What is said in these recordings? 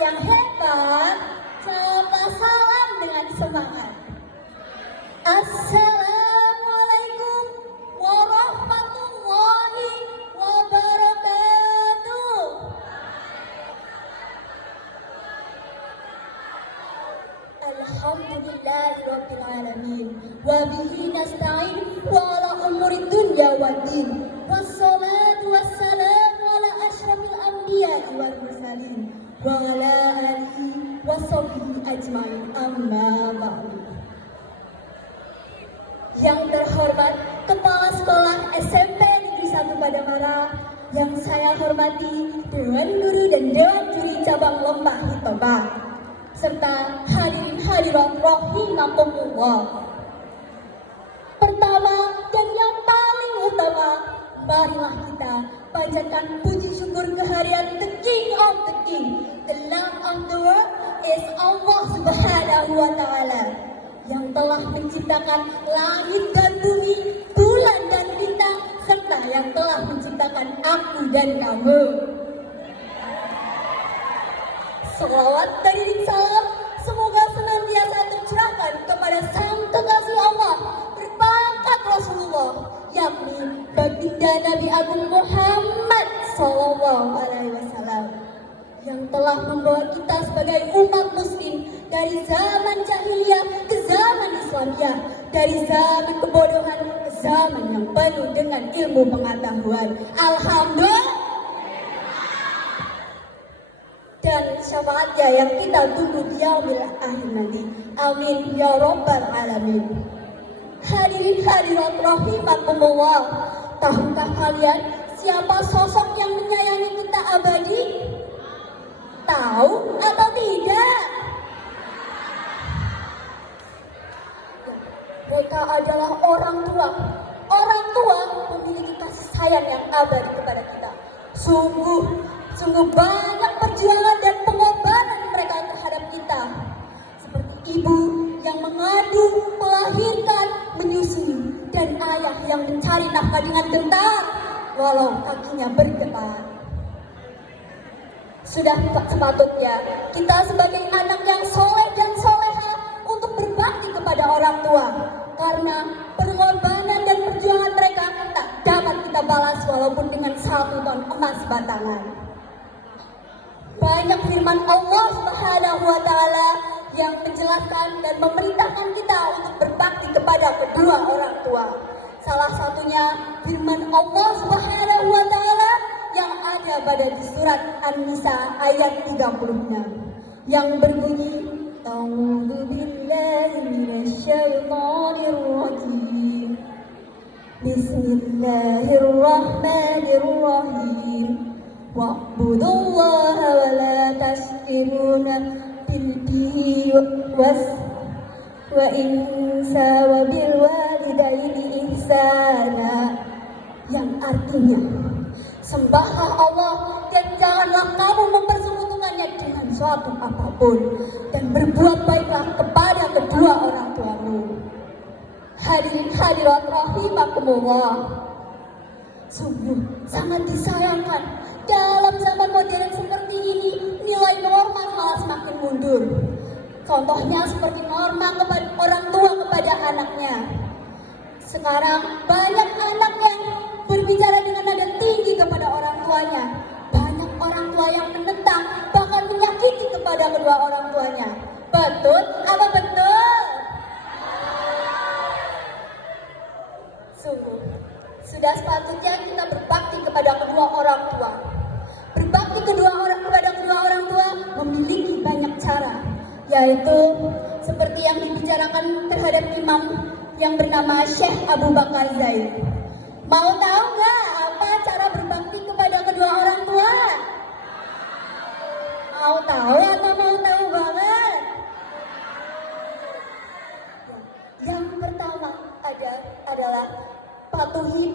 yang hebat, jawablah salam dengan semangat. Assalamualaikum warahmatullahi wabarakatuh. Alhamdulillahirabbil alamin wa bihi nasta'in wa ala umuri dunya waddin. Wassalatu wassalamu ala asyrafil anbiya'i wal mursalin wa ala alihi washabbihi ajmain, amma ba'du. Yang terhormat Kepala Sekolah SMP Negeri 1 Padamara, yang saya hormati Dewan Guru dan Dewan Juri Cabang Lomba Hitobah, serta hadirin hadirat rahimakumullah. Pertama dan yang paling utama, marilah kita panjatkan puji syukur kehadirat the King of the King, the Lord of the world is Allah Subhanahu wa Ta'ala, yang telah menciptakan langit dan bumi, bulan dan bintang, serta yang telah menciptakan aku dan kamu. Salawat dan salam semoga senantiasa tercurahkan kepada sang kekasih Allah berpangkat Rasulullah, yakni baginda Nabi Agung Muhammad Sallallahu Alaihi Wasallam, yang telah membawa kita sebagai umat muslim dari zaman jahiliyah ke zaman Islamiyah, dari zaman kebodohan ke zaman yang penuh dengan ilmu pengetahuan. Alhamdulillah. Dan syafaatnya yang kita tunggu di yaumil akhir nanti. Amin ya rabbal alamin. Hadirin hadirat rahimakumullah, tahukah kalian siapa sosok yang menyayangi kita abadi? Tahu atau tidak? Mereka adalah orang tua. Orang tua memiliki kasih sayang yang abadi kepada kita. Sungguh banyak perjuangan dan pengorbanan mereka terhadap kita. Seperti ibu yang mengandung, melahirkan, menyusui, dan ayah yang mencari nafkah dengan gentar walau kakinya bergetar. Sudah sepatutnya kita sebagai anak yang soleh dan soleha untuk berbakti kepada orang tua, karena pengorbanan dan perjuangan mereka tak dapat kita balas walaupun dengan 1 ton emas batangan. Banyak firman Allah Subhanahu wa Ta'ala yang menjelaskan dan memerintahkan kita untuk berbakti kepada kedua orang tua. Salah satunya firman Allah Subhanahu wa Ta'ala yang ada pada di surat An-Nisa ayat 36 yang berbunyi, A'udzu billahi minasyaitonir rajim. Bismillahirrahmanirrahim. Wa'budullaha wa la tashkuruna bilbihi wa insa wa bil walidaini ihsana, yang artinya sembahlah Allah dan janganlah kamu mempersekutukannya dengan suatu apapun, dan berbuat baiklah kepada kedua orang tuamu. Hadirin hadirat rahimakumullah, sungguh sangat disayangkan dalam zaman modern seperti ini nilai norma malah semakin mundur. Contohnya seperti norma kepada orang tua kepada anaknya. Sekarang banyak anak yang berbicara dengan nada tinggi kepada orang tuanya. Banyak orang tua yang menentang, bahkan menyakiti kepada kedua orang tuanya. Betul? Apa betul? Sungguh, sudah sepatutnya kita berbakti kepada kedua orang tua. Berbakti kepada kedua orang tua memiliki banyak cara, yaitu seperti yang dibicarakan terhadap imam yang bernama Syekh Abu Bakar Zaid. Mau tahu nggak apa cara berbakti kepada kedua orang tua? Mau tahu atau mau tahu banget? Yang pertama adalah patuhi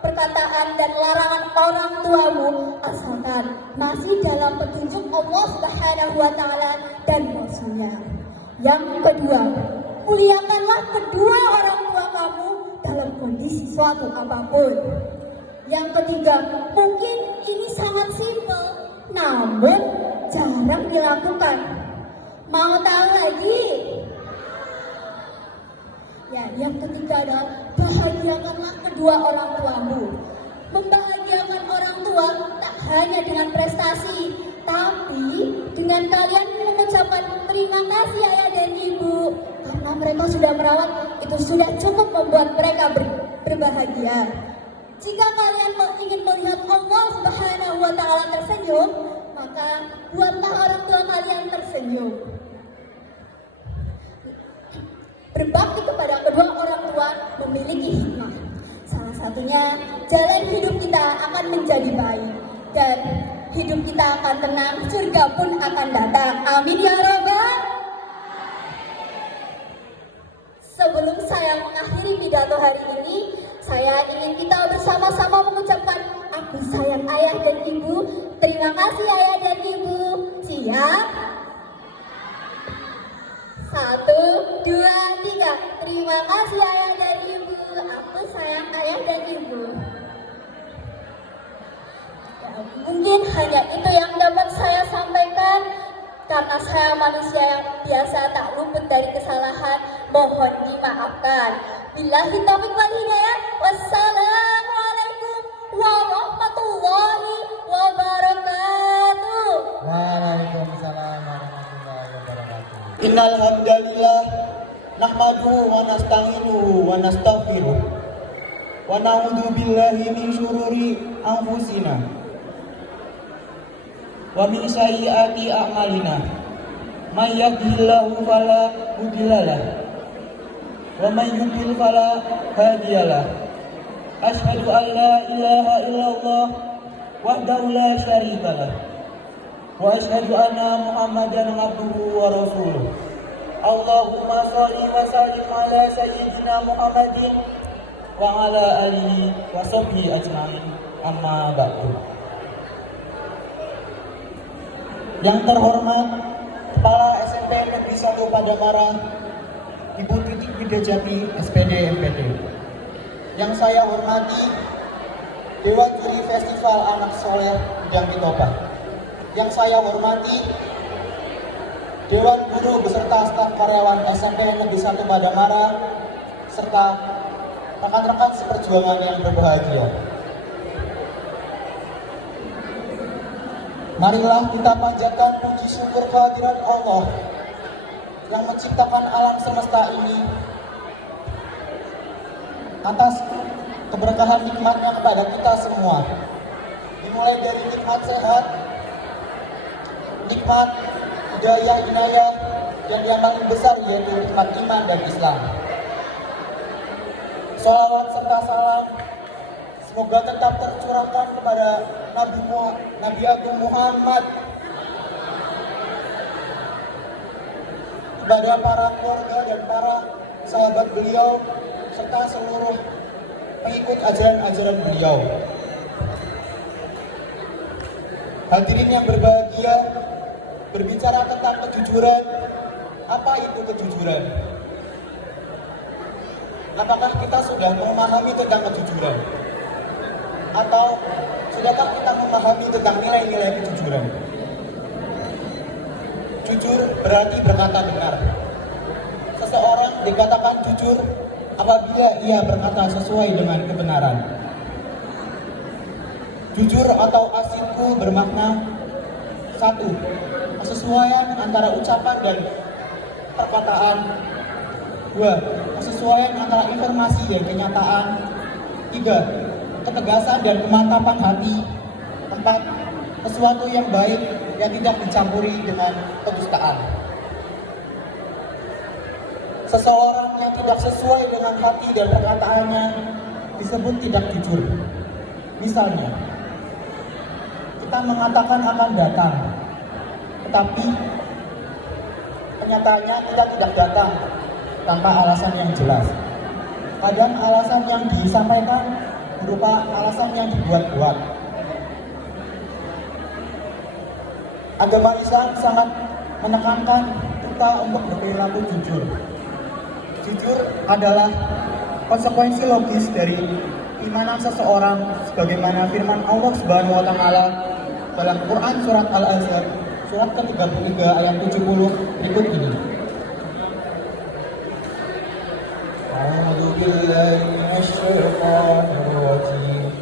perkataan dan larangan orang tuamu asalkan masih dalam petunjuk Allah Subhanahu wa Ta'ala dan Rasulnya. Yang kedua, muliakanlah kedua orang tua kamu dalam kondisi suatu apapun. Yang ketiga, mungkin ini sangat simpel, namun jarang dilakukan. Mau tahu lagi? Ya, yang ketiga adalah bahagiakanlah kedua orang tuamu. Membahagiakan orang tua tak hanya dengan prestasi, tapi dengan kalian mengucapkan terima kasih ayah dan ibu karena mereka sudah merawat, itu sudah cukup membuat mereka berbahagia. Jika kalian ingin melihat Allah Subhanahu wa Ta'ala tersenyum, maka buatlah orang tua kalian tersenyum. Berbakti kepada kedua orang tua memiliki hikmah. Salah satunya, jalan hidup kita akan menjadi baik dan hidup kita akan tenang, surga pun akan datang. Amin ya Rabbal. Sebelum saya mengakhiri pidato hari ini, saya ingin kita bersama-sama mengucapkan aku sayang ayah dan ibu. Terima kasih ayah dan ibu. Siap? 1, 2, 3. Terima kasih ayah dan ibu. Aku sayang ayah dan ibu. Ya, mungkin hanya itu yang dapat saya sampaikan. Karena saya manusia yang biasa tak luput dari kesalahan, mohon dimaafkan. Billahi taufiq wal hidayah. Wassalamualaikum warahmatullahi wabarakatuh. Waalaikumsalam warahmatullahi wabarakatuh. Innal hamdalillah nahmaduhu wa nasta'inuhu wa nastaghfiruh wa na'udzu billahi min syururi anfusina wa min sayyiati a'malina. May yahdihillahu fala mudhillalah wa may yudlil fala hadiyalah. Asyhadu an la ilaha illallah wahdahu la syarikalah wa asyhadu anna Muhammadan abduhu wa rasuluh. Allahumma shalli wa sallim ala sayyidina Muhammadin wa ala alihi wa sahbihi ajma'in. Amma ba'du. Yang terhormat Kepala SMP Negeri 1 Padamara, Ibu Titik Widajati, SPD MPD. Yang saya hormati Dewan Juri Festival Anak Soleh Bidang Pitoba. Yang saya hormati Dewan Guru beserta staf karyawan SMP Negeri 1 Padamara serta rekan-rekan seperjuangan yang berbahagia. Marilah kita panjatkan puji syukur kehadiran Allah yang menciptakan alam semesta ini atas keberkahan nikmatnya kepada kita semua. Dimulai dari nikmat sehat, nikmat hidayah inayah, dan yang paling besar yaitu nikmat iman dan Islam. Sholawat serta salam semoga tetap tercurahkan kepada Nabi Agung Muhammad, kepada para keluarga dan para sahabat beliau, serta seluruh pengikut ajaran-ajaran beliau. Hadirin yang berbahagia, berbicara tentang kejujuran, apa itu kejujuran? Apakah kita sudah memahami tentang kejujuran? Atau sudahkah kita memahami tentang nilai-nilai kejujuran? Jujur berarti berkata benar. Seseorang dikatakan jujur apabila ia berkata sesuai dengan kebenaran. Jujur atau asinku bermakna 1. Kesesuaian antara ucapan dan perkataan. 2. Kesesuaian antara informasi dan kenyataan. 3. Ketegasan dan kemantapan hati. 4. Sesuatu yang baik yang tidak dicampuri dengan kedustaan. Seseorang yang tidak sesuai dengan hati dan perkataannya disebut tidak jujur. Misalnya, kita mengatakan akan datang, tetapi kenyataannya kita tidak datang tanpa alasan yang jelas. Kadang alasan yang disampaikan berupa alasan yang dibuat-buat. Agama Islam sangat menekankan kita untuk berperilaku jujur. Jujur adalah konsekuensi logis dari keimanan seseorang sebagaimana firman Allah Subhanahu wa taala dalam Quran surat Al-Ahzab surat ke-33 ayat 70 berikut ini. A'udzu billahi minasyaitonir rajim.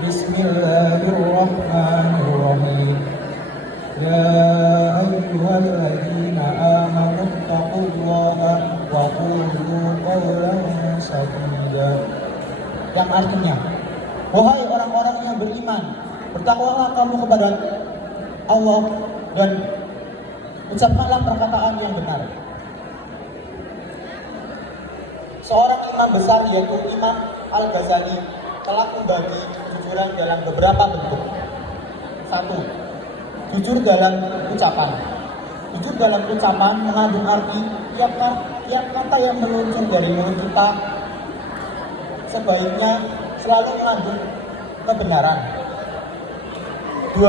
Bismillahirrahmanirrahim. Ya ayyuhalladzina amanu taqullaha wa qulu qawlan sadida. Yang artinya, wahai orang-orang yang beriman, bertakwalah kamu kepada Allah dan ucapkanlah perkataan yang benar. Seorang imam besar yaitu Imam Al-Ghazali telah membagi kejujuran dalam beberapa bentuk. 1. Jujur dalam ucapan. Jujur dalam ucapan mengandung arti tiap kata yang meluncur dari mulut kita sebaiknya selalu mengandung kebenaran. 2.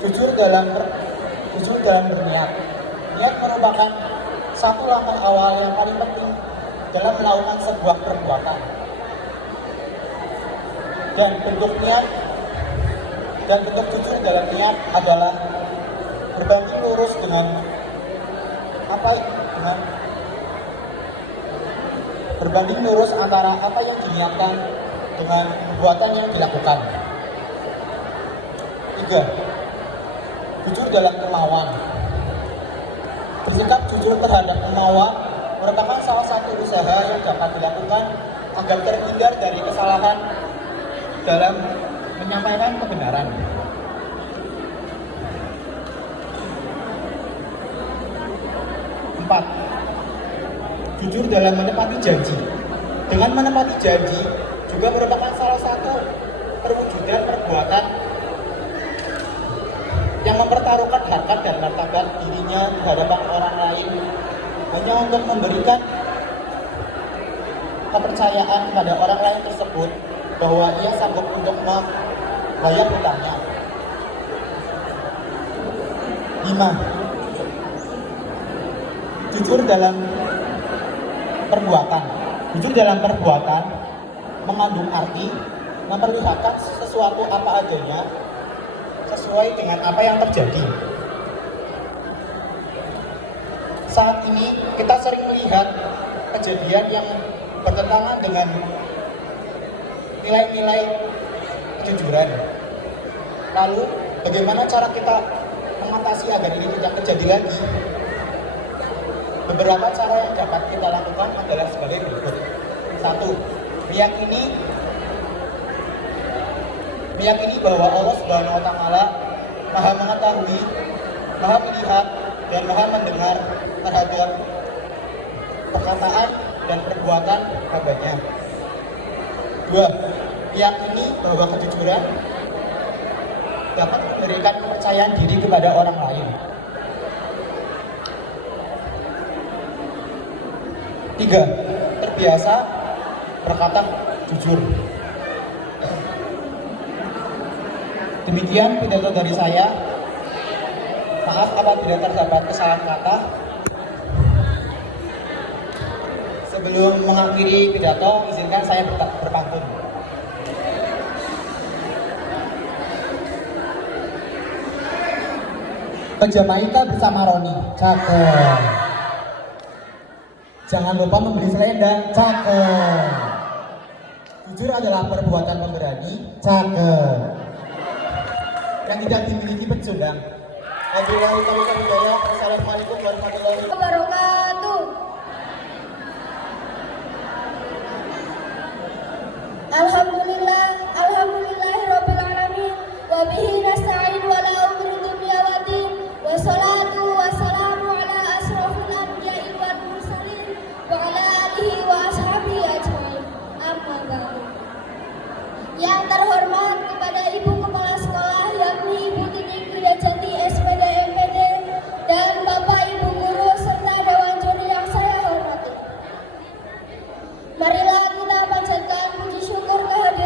Jujur dalam berniat. Niat merupakan satu langkah awal yang paling penting dalam melakukan sebuah perbuatan. Dan bentuk jujur dalam niat adalah berbanding lurus berbanding lurus antara apa yang diniatkan dengan perbuatan yang dilakukan. 3. Jujur dalam kemauan. Bersikap jujur terhadap kemauan merupakan salah satu usaha yang dapat dilakukan agar terhindar dari kesalahan dalam menyampaikan kebenaran. 4. Jujur dalam menepati janji. Dengan menepati janji juga merupakan salah satu perwujudan perbuatan yang mempertaruhkan harkat dan martabat dirinya di hadapan orang lain hanya untuk memberikan kepercayaan kepada orang lain tersebut bahwa ia sanggup untuk membayar hutangnya. 5. Jujur dalam perbuatan. Jujur dalam perbuatan mengandung arti memperlihatkan sesuatu apa adanya sesuai dengan apa yang terjadi. Saat ini kita sering melihat kejadian yang bertentangan dengan nilai-nilai kejujuran. Lalu bagaimana cara kita mengatasi agar ini tidak terjadi lagi? Beberapa cara yang dapat kita lakukan adalah sebagai berikut. 1. Meyakini bahwa Allah Subhanahu wa Ta'ala Maha mengetahui, Maha melihat, dan Maha mendengar terhadap perkataan dan perbuatan hambanya. 2. Meyakini bahwa kejujuran dapat memberikan kepercayaan diri kepada orang lain. 3. Terbiasa berkata jujur. Demikian pidato dari saya. Maaf apabila terdapat kesalahan kata. Sebelum mengakhiri pidato, izinkan saya berpantun. Ke Jamaika bersama Roni, cakep. Jangan lupa membeli selendang, cakep. Jujur adalah perbuatan pemberani, cakep. Yang tidak dimiliki pecundang. Wassalamualaikum warahmatullahi wabarakatuh. Alhamdulillahirabbil alamin wa bihi nasta'in wa la umri dunya wa din wa salatu wa salamu ala asrofil anbiya'i wal mursalin wa ala alihi wa ashabihi ajmain. Amma ba'du. Yang terhormat kepada Ibu Kepala Sekolah yakni Ibu Titik Widajati SPD MPD dan Bapak Ibu Guru serta Dewan Juri yang saya hormati. Marilah kita panjatkan puji syukur kehadiran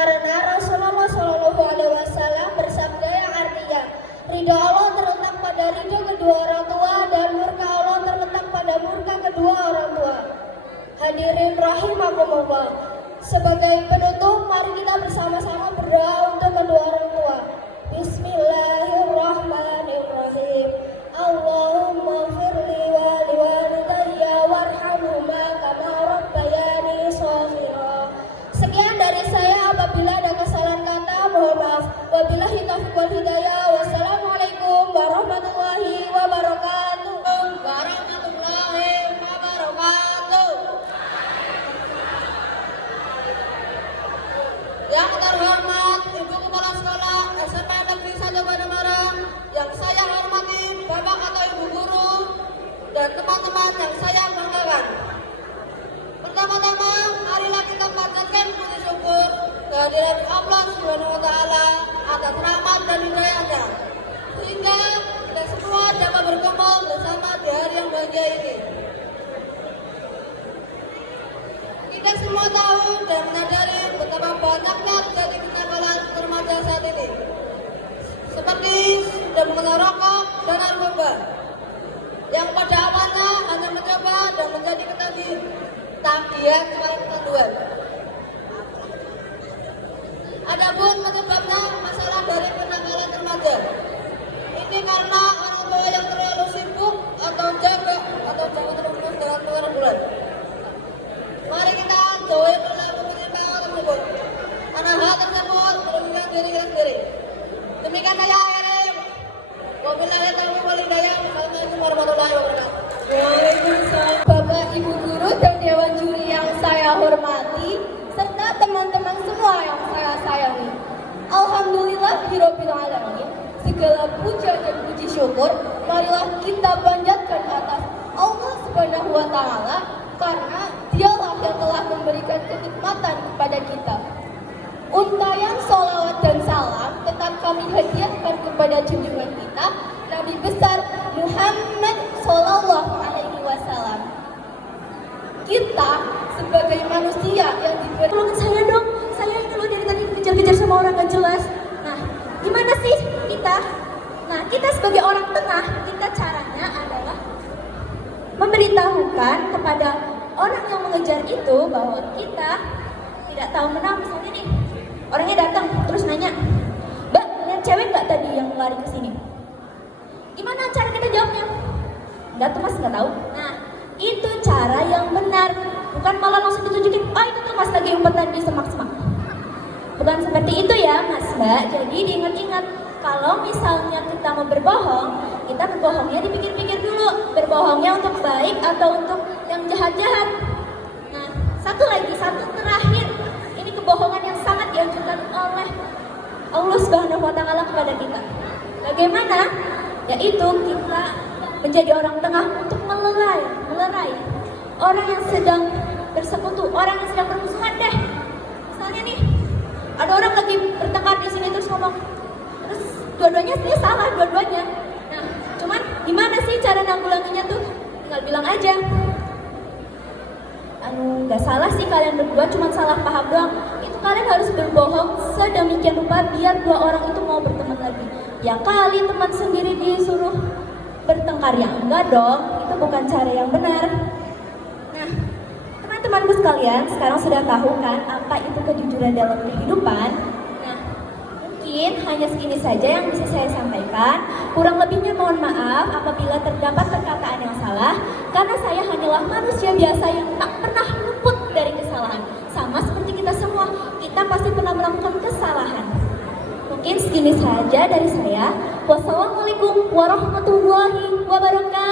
Karena Rasulullah Shallallahu Alaihi Wasallam bersabda yang artinya, ridha Allah terletak pada ridha kedua orang tua dan murka Allah terletak pada murka kedua orang tua. Hadirin rahimakumullah. Sebagai penutup, mari kita bersama-sama berdoa untuk kedua orang tua. Bismillahirrahmanirrahim. Allahumma firli wa liwalidayya warhamhuma kama rabbayani shaghira. Sekian dari saya, apabila ada kesalahan kata mohon maaf. Wabillahi taufiq wal hidayah. Wassalamualaikum warahmatullahi wabarakatuh. Yang terhormat Ibu Kepala Sekolah SMP Negeri 1 Pademangan, yang saya hormati Bapak atau Ibu Guru dan teman-teman yang saya banggakan. Pertama-tama, marilah kita panjatkan puji syukur kehadiran Allah Subhanahu wa Ta'ala atas rahmat dan hidayahnya, sehingga kita semua dapat berkumpul bersama di hari yang bahagia ini. Kita semua tahu dan menyadari betapa banyaknya terjadi kenakalan remaja saat ini, seperti sudah mengenal rokok dan narkoba, yang pada awalnya hanya mencoba dan menjadi ketagihan selain kecanduan. Adapun penyebabnya masalah dari kenakalan remaja. Ini karena orang tua yang terlalu sibuk atau jaga atau jangan terus dengan pengeluaran bulan. Mari kita jauhi perilaku hal tersebut, karena hal tersebut merugikan diri kita sendiri. Demikian saya akhiri. Wabillahi taufiq wal hidayah. Assalamualaikum warahmatullahi wabarakatuh. Waalaikumsalam. Bapak, Ibu Guru dan Dewan Juri yang saya hormati, serta teman-teman semua yang saya sayangi. Alhamdulillahirabbil alamin. Segala puja dan puji syukur marilah kita panjatkan atas Allah Subhanahu wa Ta'ala, karena Dialah yang telah memberikan kenikmatan kepada kita. Untayan sholawat dan salam tetap kami hadiahkan kepada junjungan kita, Nabi besar Muhammad Sallallahu Alaihi Wasallam. Kita sebagai manusia yang diberi, tolong saya dong, saya ini loh dari tadi kejar-kejar sama orang gak jelas. Nah, gimana sih kita? Nah, kita sebagai orang tengah, kita caranya adalah memberitahukan kepada orang yang mengejar itu bahwa kita tidak tahu menang. Misalnya nih, orangnya datang terus nanya, "Mbak, lihat cewek nggak tadi yang lari ke sini?" Gimana cara kita jawabnya? Nggak tuh mas, nggak tahu. Nah, itu cara yang benar, bukan malah langsung ditunjukin, "Oh itu tuh mas lagi umpetan di semak-semak." Bukan seperti itu ya mas mbak. Jadi diingat-ingat, kalau misalnya kita mau berbohong, kita berbohongnya dipikir-pikir dulu, berbohongnya untuk baik atau untuk yang jahat-jahat. Nah, satu terakhir, ini kebohongan yang sangat dianjurkan oleh Allah Subhanahu wa Ta'ala kepada kita. Bagaimana? Yaitu kita menjadi orang tengah untuk melerai orang yang sedang bersekutu, orang yang sedang bermusuhan deh. Misalnya nih, ada orang lagi bertengkar di sini terus ngomong, terus dua-duanya sebenarnya salah dua-duanya. Nah, cuman gimana sih cara nanggulanginya tuh? Tinggal bilang aja, nggak salah sih kalian berdua, cuma salah paham doang. Itu kalian harus berbohong sedemikian rupa biar dua orang itu mau berteman lagi. Ya kali teman sendiri disuruh bertengkar, ya enggak dong, itu bukan cara yang benar. Nah, teman-temanku sekalian, sekarang sudah tahu kan apa itu kejujuran dalam kehidupan? Nah, mungkin hanya segini saja yang bisa saya sampaikan. Kurang lebihnya mohon maaf apabila terdapat perkataan yang salah, karena saya hanyalah manusia biasa yang tak pernah luput dari kesalahan. Sama seperti kita semua, kita pasti pernah melakukan kesalahan. Mungkin segini saja dari saya. Wassalamualaikum warahmatullahi wabarakatuh.